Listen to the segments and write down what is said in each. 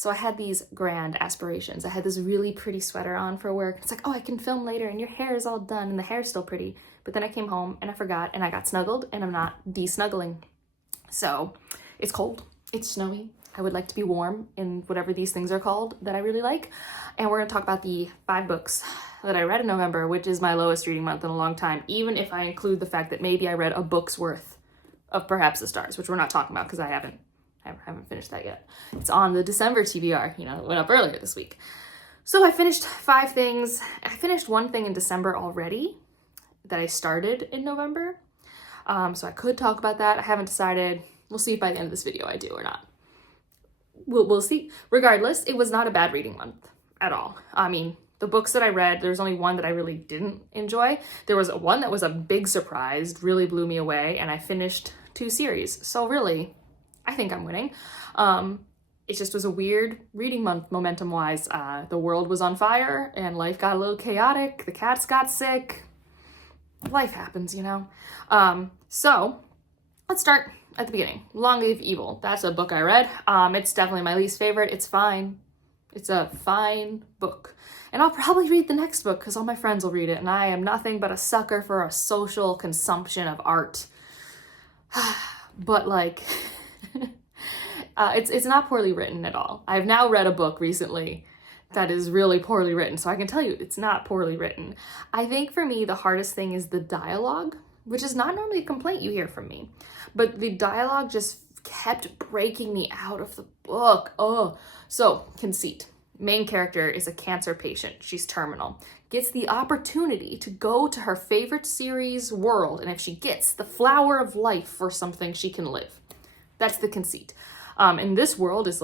So I had these grand aspirations. I had this really pretty sweater on for work. It's like, oh, I can film later and your hair is all done and the hair's still pretty. But then I came home and I forgot and I got snuggled and I'm not de-snuggling. So it's cold, it's snowy. I would like to be warm in whatever these things are called that I really like. And we're gonna talk about the 5 books that I read in November, which is my lowest reading month in a long time, even if I include the fact that maybe I read a book's worth of Perhaps the Stars, which we're not talking about because I haven't finished that yet. It's on the December TBR, it went up earlier this week. So I finished 5 things. I finished one thing in December already that I started in November. So I could talk about that. I haven't decided. We'll see if by the end of this video I do or not. We'll see. Regardless, it was not a bad reading month at all. I mean, the books that I read, there's only one that I really didn't enjoy. There was one that was a big surprise, really blew me away, and I finished 2 series. So really, I think I'm winning. It just was a weird reading month momentum-wise. The world was on fire and life got a little chaotic. The cats got sick. Life happens, So let's start at the beginning. Long Live Evil. That's a book I read. It's definitely my least favorite. It's fine. It's a fine book. And I'll probably read the next book because all my friends will read it. And I am nothing but a sucker for a social consumption of art. But it's not poorly written at all. I've now read a book recently that is really poorly written. So I can tell you it's not poorly written. I think for me, the hardest thing is the dialogue, which is not normally a complaint you hear from me. But the dialogue just kept breaking me out of the book. Oh, so conceit. Main character is a cancer patient. She's terminal. Gets the opportunity to go to her favorite series world. And if she gets the flower of life or something, she can live. That's the conceit. And this world is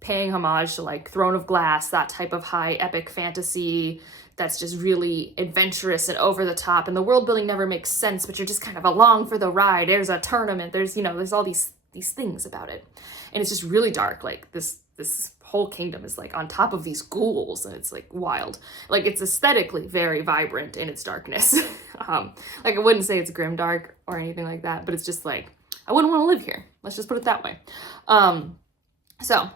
paying homage to Throne of Glass, that type of high epic fantasy that's just really adventurous and over the top, and the world building never makes sense, but you're just kind of along for the ride. There's a tournament, there's all these things about it. And it's just really dark. This whole kingdom is on top of these ghouls, and it's wild. It's aesthetically very vibrant in its darkness. I wouldn't say it's grimdark or anything like that, but it's just I wouldn't want to live here. Let's just put it that way. So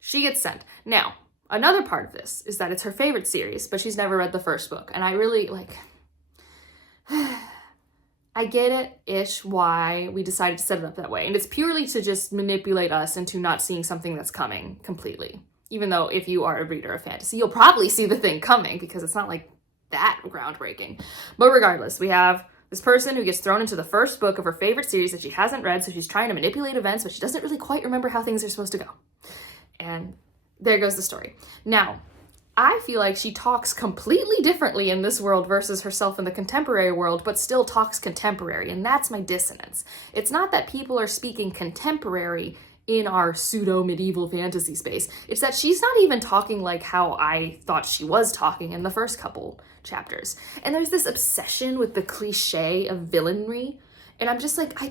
she gets sent. Now, another part of this is that it's her favorite series, but she's never read the first book. And I really, I get it-ish why we decided to set it up that way. And it's purely to just manipulate us into not seeing something that's coming completely. Even though if you are a reader of fantasy, you'll probably see the thing coming because it's not that groundbreaking. But regardless, we have this person who gets thrown into the first book of her favorite series that she hasn't read, so she's trying to manipulate events, but she doesn't really quite remember how things are supposed to go. And there goes the story. Now, I feel like she talks completely differently in this world versus herself in the contemporary world, but still talks contemporary, and that's my dissonance. It's not that people are speaking contemporary in our pseudo-medieval fantasy space. It's that she's not even talking like how I thought she was talking in the first couple chapters. And there's this obsession with the cliche of villainry, and I'm just I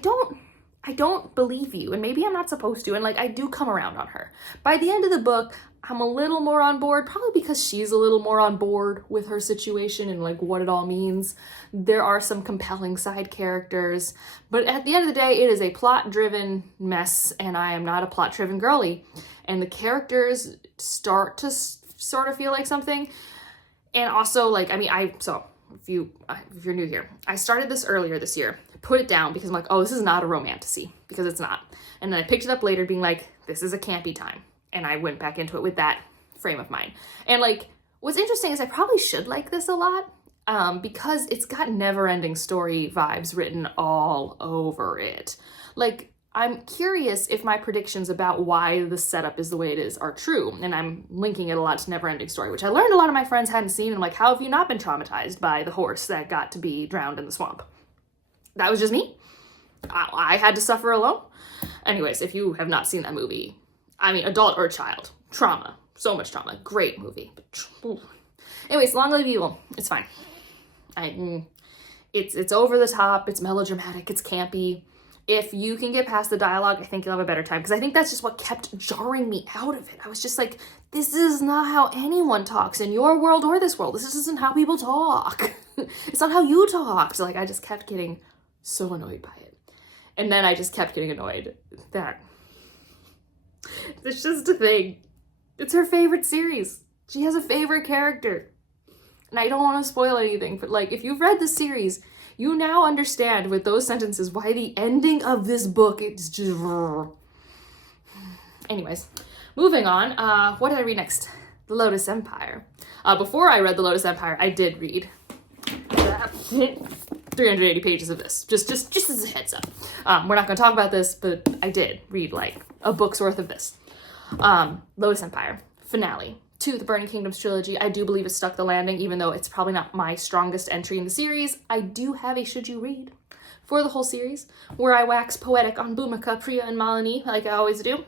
don't believe you, and maybe I'm not supposed to, and I do come around on her. By the end of the book, I'm a little more on board, probably because she's a little more on board with her situation and what it all means. There are some compelling side characters, but at the end of the day, it is a plot-driven mess, and I am not a plot-driven girly. And the characters start to sort of feel like something, and also if you're new here, I started this earlier this year, put it down because I'm oh, this is not a romantasy, because it's not. And then I picked it up later being this is a campy time. And I went back into it with that frame of mind. And what's interesting is I probably should like this a lot because it's got never-ending story vibes written all over it. I'm curious if my predictions about why the setup is the way it is are true. And I'm linking it a lot to Neverending Story, which I learned a lot of my friends hadn't seen. And how have you not been traumatized by the horse that got to be drowned in the swamp? That was just me. I had to suffer alone. Anyways, if you have not seen that movie, adult or child, trauma, so much trauma, great movie. Anyways, Long Live Evil, it's fine. It's over the top, it's melodramatic, it's campy. If you can get past the dialogue, I think you'll have a better time, because I think that's just what kept jarring me out of it. I was just this is not how anyone talks in your world or this world. This isn't how people talk. It's not how you talk. So I just kept getting so annoyed by it. And then I just kept getting annoyed that there's just a thing It's her favorite series. She has a favorite character. And I don't want to spoil anything, but like, if you've read the series, you now understand with those sentences why the ending of this book is just... Anyways, moving on. What did I read next? The Lotus Empire. Before I read The Lotus Empire, I did read 380 pages of this. Just as a heads up. We're not going to talk about this, but I did read like a book's worth of this. Lotus Empire, finale to the Burning Kingdoms trilogy. I do believe it stuck the landing, even though it's probably not my strongest entry in the series. I do have a should you read for the whole series, where I wax poetic on Bhumika, Priya, and Malini, like I always do.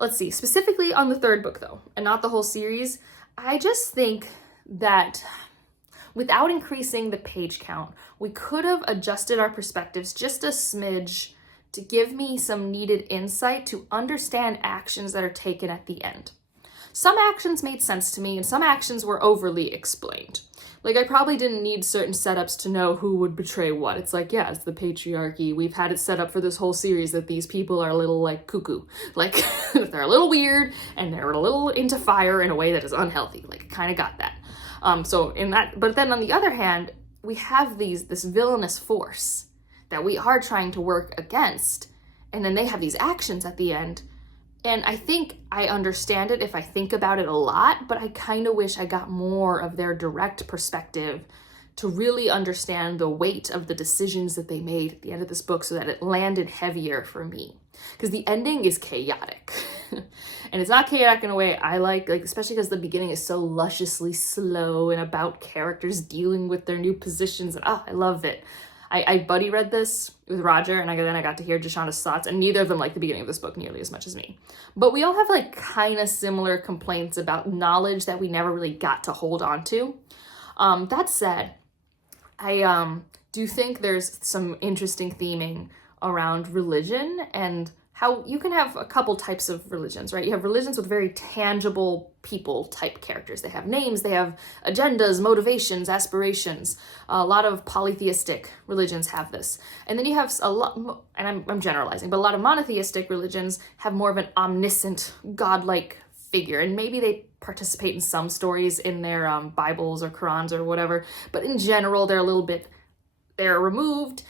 Let's see, specifically on the third book though, and not the whole series, I just think that without increasing the page count, we could have adjusted our perspectives just a smidge to give me some needed insight to understand actions that are taken at the end. Some actions made sense to me, and some actions were overly explained. Like, I probably didn't need certain setups to know who would betray what. It's like, yeah, it's the patriarchy. We've had it set up for this whole series that these people are a little, like, cuckoo. Like, they're a little weird, and they're a little into fire in a way that is unhealthy. Like, I kind of got that. So in that, but then on the other hand, we have this villainous force that we are trying to work against, and then they have these actions at the end. And I think I understand it if I think about it a lot, but I kind of wish I got more of their direct perspective to really understand the weight of the decisions that they made at the end of this book so that it landed heavier for me. Because the ending is chaotic. And it's not chaotic in a way I like especially because the beginning is so lusciously slow and about characters dealing with their new positions. And I love it. I buddy read this with Roger, and then I got to hear Jashanda's thoughts, and neither of them liked the beginning of this book nearly as much as me. But we all have like kind of similar complaints about knowledge that we never really got to hold on to. That said, I do think there's some interesting theming around religion and how you can have a couple types of religions, right? You have religions with very tangible people type characters. They have names, they have agendas, motivations, aspirations. A lot of polytheistic religions have this. And then you have a lot, and I'm generalizing, but a lot of monotheistic religions have more of an omniscient, godlike figure. And maybe they participate in some stories in their Bibles or Qurans or whatever. But in general, they're removed.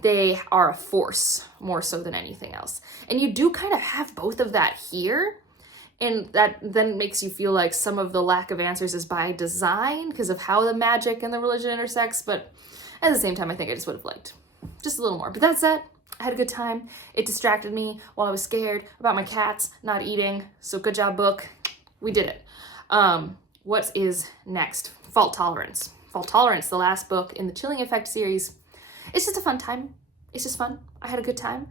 They are a force more so than anything else. And you do kind of have both of that here. And that then makes you feel like some of the lack of answers is by design because of how the magic and the religion intersects. But at the same time, I think I just would have liked just a little more. But that said, I had a good time. It distracted me while I was scared about my cats not eating. So good job, book. We did it. What is next? Fault Tolerance. Fault Tolerance, the last book in the Chilling Effect series. It's just a fun time. It's just fun. I had a good time.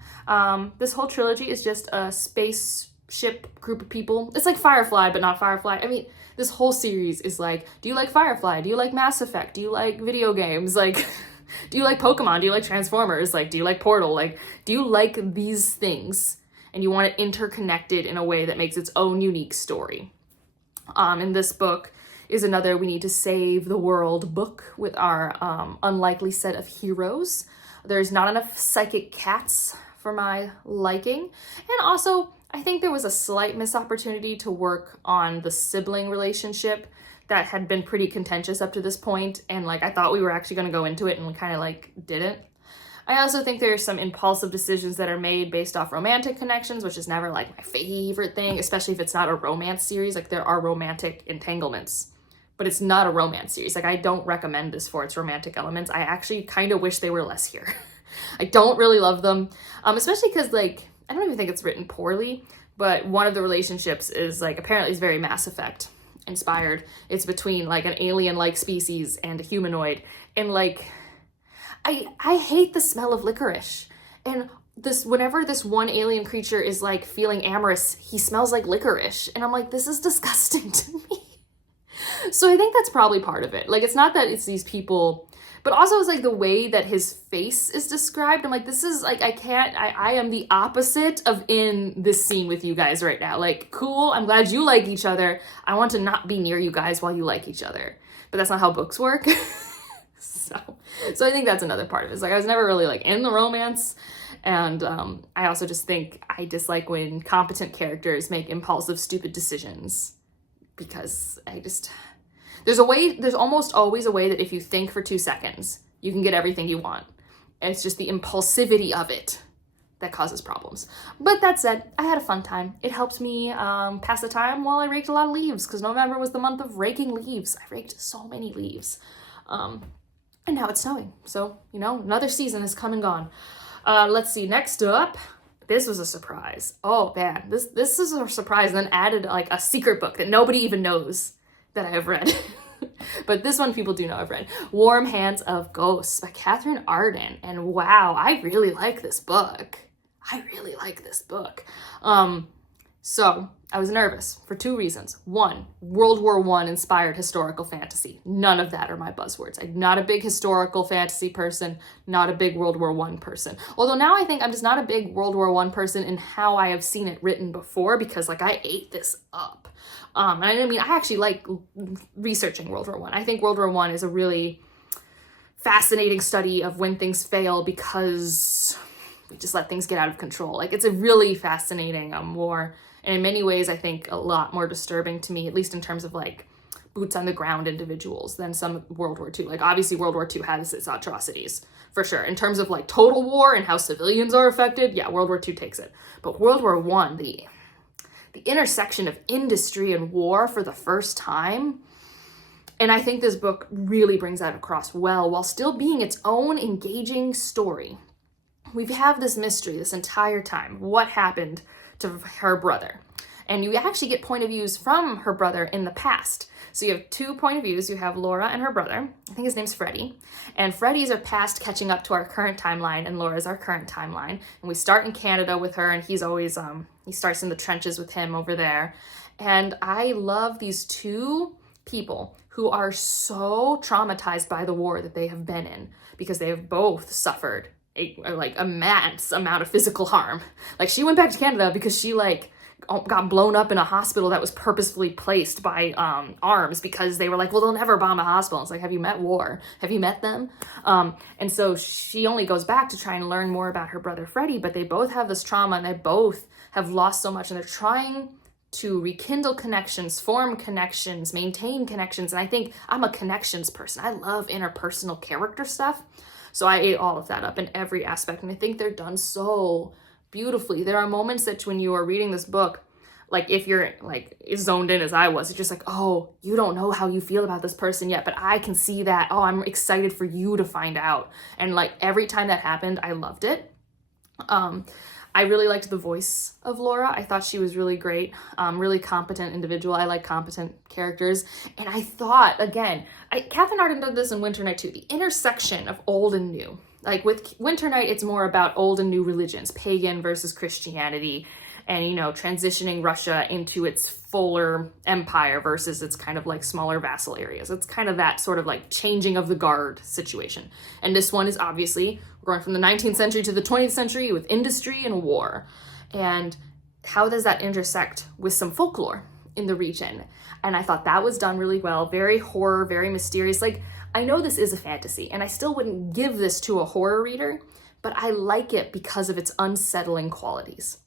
This whole trilogy is just a spaceship group of people. It's like Firefly, but not Firefly. I mean, this whole series is like, do you like Firefly? Do you like Mass Effect? Do you like video games? Like, do you like Pokemon? Do you like Transformers? Like, do you like Portal? Like, do you like these things? And you want it interconnected in a way that makes its own unique story. In this book is another we need to save the world book with our unlikely set of heroes. There's not enough psychic cats for my liking. And also, I think there was a slight missed opportunity to work on the sibling relationship that had been pretty contentious up to this point. And like, I thought we were actually going to go into it and we kind of like didn't. I also think there's some impulsive decisions that are made based off romantic connections, which is never like my favorite thing, especially if it's not a romance series. Like, there are romantic entanglements, but it's not a romance series. Like, I don't recommend this for its romantic elements. I actually kind of wish they were less here. I don't really love them, especially because, like, I don't even think it's written poorly, but one of the relationships is, like, apparently it's very Mass Effect inspired. It's between, like, an alien-like species and a humanoid. And, like, I hate the smell of licorice. And whenever this one alien creature is, like, feeling amorous, he smells like licorice. And I'm like, this is disgusting to me. So I think that's probably part of it. Like, it's not that it's these people, but also it's like the way that his face is described. I'm like, this is like, I am the opposite of in this scene with you guys right now. Like, cool, I'm glad you like each other. I want to not be near you guys while you like each other. But that's not how books work. So I think that's another part of it. It's like, I was never really like in the romance And I also just think I dislike when competent characters make impulsive, stupid decisions, because there's almost always a way that if you think for 2 seconds, you can get everything you want. And it's just the impulsivity of it that causes problems. But that said, I had a fun time. It helped me pass the time while I raked a lot of leaves, because November was the month of raking leaves. I raked so many leaves. And now it's snowing. So, another season has come and gone. Let's see, next up, this was a surprise. Oh man, this is a surprise, and then added like a secret book that nobody even knows that I have read. But this one people do know I've read. Warm Hands of Ghosts by Catherine Arden. And wow, I really like this book. So I was nervous for 2 reasons. 1, World War I inspired historical fantasy. None of that are my buzzwords. I'm not a big historical fantasy person, not a big World War I person. Although now I think I'm just not a big World War I person in how I have seen it written before, because like I ate this up. And I actually like researching World War I. I think World War I is a really fascinating study of when things fail because we just let things get out of control. Like, it's a really fascinating war. And in many ways, I think a lot more disturbing to me, at least in terms of like boots on the ground individuals, than some World War II. Like, obviously World War II has its atrocities, for sure. In terms of like total war and how civilians are affected, yeah, World War II takes it. But World War I, the intersection of industry and war for the first time, and I think this book really brings that across well, while still being its own engaging story. We have this mystery this entire time. What happened to her brother? And you actually get point of views from her brother in the past. So you have 2 point of views. You have Laura and her brother. I think his name's Freddie. And Freddie's our past catching up to our current timeline, and Laura's our current timeline. And we start in Canada with her, and he's always, he starts in the trenches with him over there. And I love these 2 people who are so traumatized by the war that they have been in, because they have both suffered a immense amount of physical harm. Like, she went back to Canada because she got blown up in a hospital that was purposefully placed by arms, because they were like, well, they'll never bomb a hospital. It's like, have you met war? Have you met them? And so she only goes back to try and learn more about her brother Freddie, but they both have this trauma, and they both have lost so much, and they're trying to rekindle connections, form connections, maintain connections. And I think I'm a connections person. I love interpersonal character stuff. So I ate all of that up in every aspect, and I think they're done so beautifully. There are moments that when you are reading this book, like if you're like zoned in as I was, it's just like, oh, you don't know how you feel about this person yet, but I can see that. Oh, I'm excited for you to find out. And like every time that happened, I loved it. I really liked the voice of Laura. I thought she was really great, really competent individual. I like competent characters. And I thought, again, Catherine Arden did this in Winter Night too, the intersection of old and new. Like with Winter Night, it's more about old and new religions, pagan versus Christianity, and, transitioning Russia into its fuller empire versus its kind of like smaller vassal areas. It's kind of that sort of like changing of the guard situation. And this one is obviously going from the 19th century to the 20th century with industry and war. And how does that intersect with some folklore in the region? And I thought that was done really well. Very horror, very mysterious. Like, I know this is a fantasy, and I still wouldn't give this to a horror reader, but I like it because of its unsettling qualities.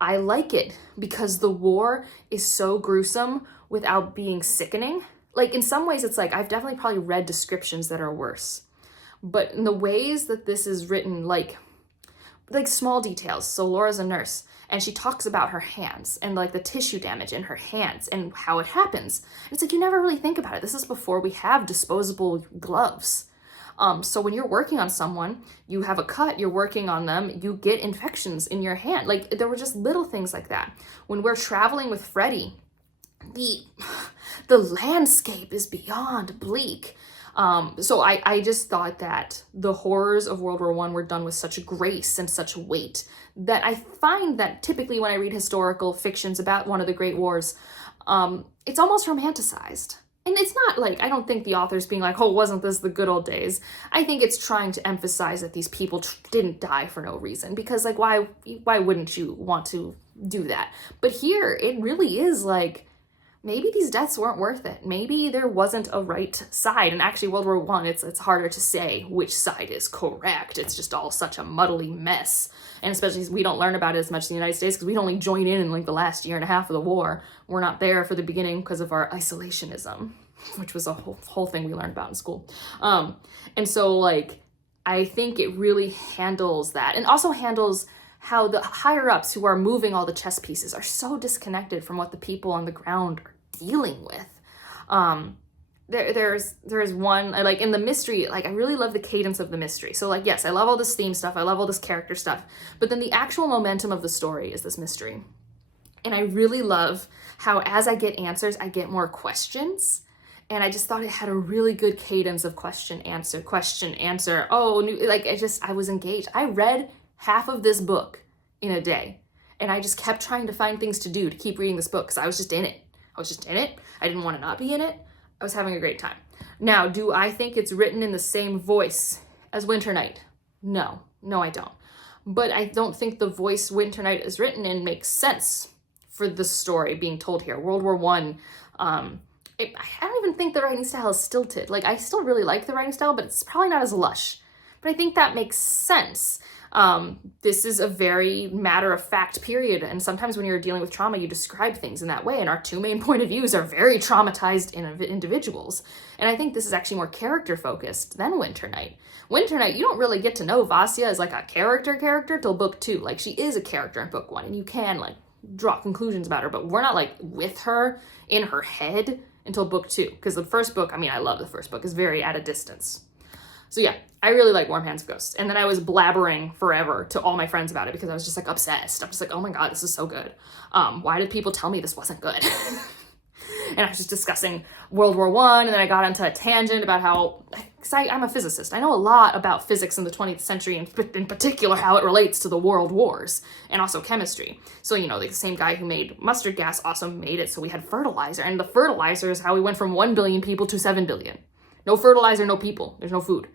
I like it because the war is so gruesome without being sickening. Like, in some ways, it's like, I've definitely probably read descriptions that are worse. But in the ways that this is written, like small details. So Laura's a nurse, and she talks about her hands and like the tissue damage in her hands and how it happens. It's like, you never really think about it. This is before we have disposable gloves. So when you're working on someone, you have a cut, you're working on them, you get infections in your hand. Like, there were just little things like that. When we're traveling with Freddie, the landscape is beyond bleak. So I just thought that the horrors of World War I were done with such grace and such weight that I find that typically when I read historical fictions about one of the great wars, it's almost romanticized. And it's not like, I don't think the author's being like, oh, wasn't this the good old days? I think it's trying to emphasize that these people didn't die for no reason, because like, why wouldn't you want to do that? But here, it really is like, maybe these deaths weren't worth it. Maybe there wasn't a right side. And actually, World War I, it's harder to say which side is correct. It's just all such a muddly mess. And especially we don't learn about it as much in the United States because we'd only join in like the last year and a half of the war. We're not there for the beginning because of our isolationism, which was a whole thing we learned about in school. And so like, I think it really handles that, and also handles how the higher ups who are moving all the chess pieces are so disconnected from what the people on the ground are dealing with. There's one, like in the mystery, like I really love the cadence of the mystery. So like, yes, I love all this theme stuff. I love all this character stuff, but then the actual momentum of the story is this mystery. And I really love how as I get answers, I get more questions. And I just thought it had a really good cadence of question, answer, question, answer. Oh, like I was engaged. I read half of this book in a day. And I just kept trying to find things to do to keep reading this book because I was just in it. I didn't want to not be in it. I was having a great time. Now, do I think it's written in the same voice as Winter Night? No, I don't. But I don't think the voice Winter Night is written in makes sense for the story being told here. World War I, I don't even think the writing style is stilted. Like, I still really like the writing style, but it's probably not as lush. But I think that makes sense. This is a very matter-of-fact period, and sometimes when you're dealing with trauma, you describe things in that way, and our two main point of views are very traumatized individuals. And I think this is actually more character-focused than Winter Night. Winter Night, you don't really get to know Vasya as like a character till book 2. Like, she is a character in book 1, and you can like draw conclusions about her, but we're not like with her in her head until book 2, because the first book, I mean, I love the first book, is very at a distance. So yeah, I really like Warm Hands of Ghosts. And then I was blabbering forever to all my friends about it because I was just like obsessed. I'm just like, oh my God, this is so good. Why did people tell me this wasn't good? And I was just discussing World War I, and then I got into a tangent about how, because I'm a physicist, I know a lot about physics in the 20th century, and in particular how it relates to the world wars, and also chemistry. So, you know, the same guy who made mustard gas also made it so we had fertilizer, and the fertilizer is how we went from 1 billion people to 7 billion. No fertilizer, no people, there's no food.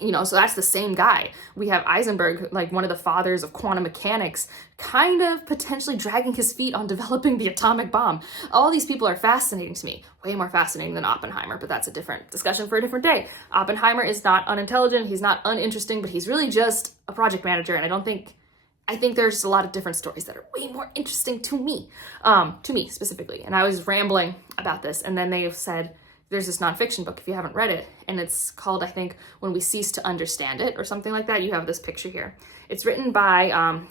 You know, so that's the same guy. We have Heisenberg, like one of the fathers of quantum mechanics, kind of potentially dragging his feet on developing the atomic bomb. All these people are fascinating to me, way more fascinating than Oppenheimer, but that's a different discussion for a different day. Oppenheimer is not unintelligent, he's not uninteresting, but he's really just a project manager, and I think there's just a lot of different stories that are way more interesting to me specifically. And I was rambling about this, and then they said, there's this nonfiction book if you haven't read it, and it's called, I think, When We Cease to Understand It, or something like that. You have this picture here. It's written by,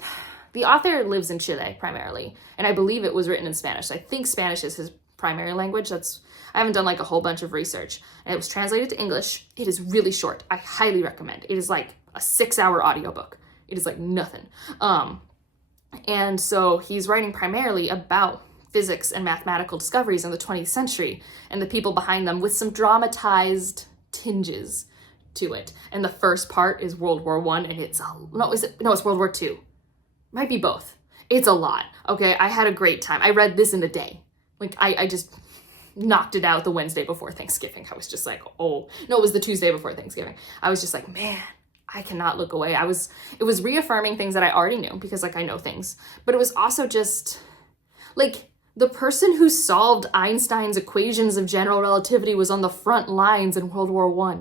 the author lives in Chile primarily, and I believe it was written in Spanish. I think Spanish is his primary language. I haven't done like a whole bunch of research, and it was translated to English. It is really short. I highly recommend. It is like a 6-hour audiobook. It is like nothing. And so he's writing primarily about physics and mathematical discoveries in the 20th century and the people behind them, with some dramatized tinges to it. And the first part is World War I, and it's World War II. Might be both. It's a lot. Okay, I had a great time. I read this in a day. Like, I just knocked it out the Wednesday before Thanksgiving. I was just like, oh, no, it was the Tuesday before Thanksgiving. I was just like, man, I cannot look away. It was reaffirming things that I already knew because like I know things, but it was also just like, the person who solved Einstein's equations of general relativity was on the front lines in World War I.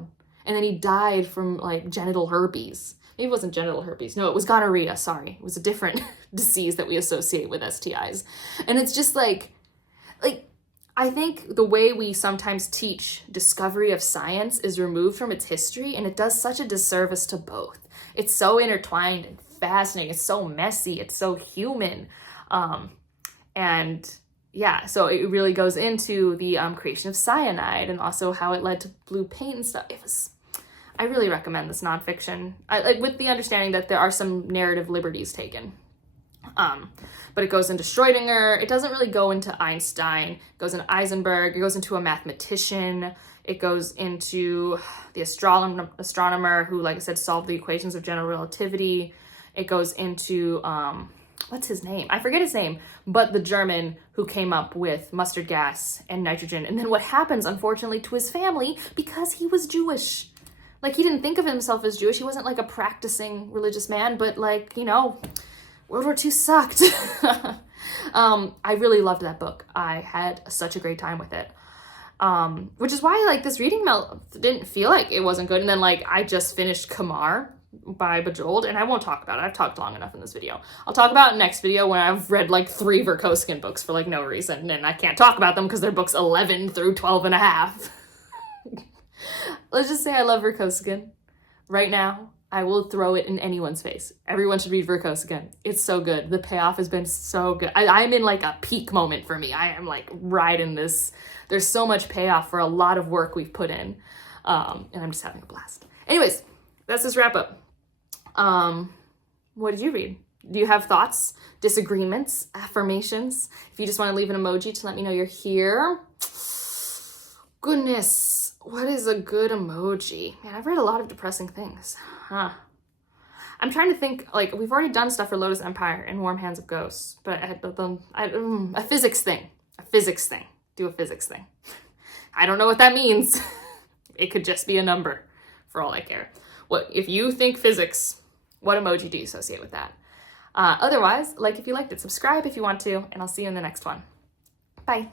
And then he died from like genital herpes. Maybe it wasn't genital herpes. No, it was gonorrhea. Sorry. It was a different disease that we associate with STIs. And it's just like, I think the way we sometimes teach discovery of science is removed from its history, and it does such a disservice to both. It's so intertwined and fascinating. It's so messy. It's so human. And yeah, so it really goes into the creation of cyanide and also how it led to blue paint and stuff. I really recommend this nonfiction, with the understanding that there are some narrative liberties taken. But it goes into Schrödinger. It doesn't really go into Einstein. It goes into Heisenberg. It goes into a mathematician. It goes into the astronomer who, like I said, solved the equations of general relativity. It goes into, what's his name? I forget his name, but the German who came up with mustard gas and nitrogen. And then what happens, unfortunately, to his family because he was Jewish. Like, he didn't think of himself as Jewish. He wasn't like a practicing religious man, but like, you know, World War II sucked. I really loved that book. I had such a great time with it. Which is why like this reading didn't feel like it wasn't good. And then like I just finished Kamar by Bejeweled, and I won't talk about it. I've talked long enough in this video. I'll talk about it next video when I've read like 3 Verkoskin books for like no reason, and I can't talk about them because they're books 11 through 12 and a half. Let's just say I love Verkoskin. Right now, I will throw it in anyone's face. Everyone should read Verkoskin. It's so good. The payoff has been so good. I'm in like a peak moment for me. I am like right in this. There's so much payoff for a lot of work we've put in. And I'm just having a blast. Anyways, that's this wrap up. What did you read? Do you have thoughts, disagreements, affirmations? If you just want to leave an emoji to let me know you're here. Goodness, what is a good emoji? Man, I've read a lot of depressing things. I'm trying to think, like, we've already done stuff for Lotus Empire and Warm Hands of Ghosts, but a physics thing. Do a physics thing. I don't know what that means. It could just be a number, for all I care. What if you think physics? What emoji do you associate with that? Otherwise, like if you liked it, subscribe if you want to, and I'll see you in the next one. Bye.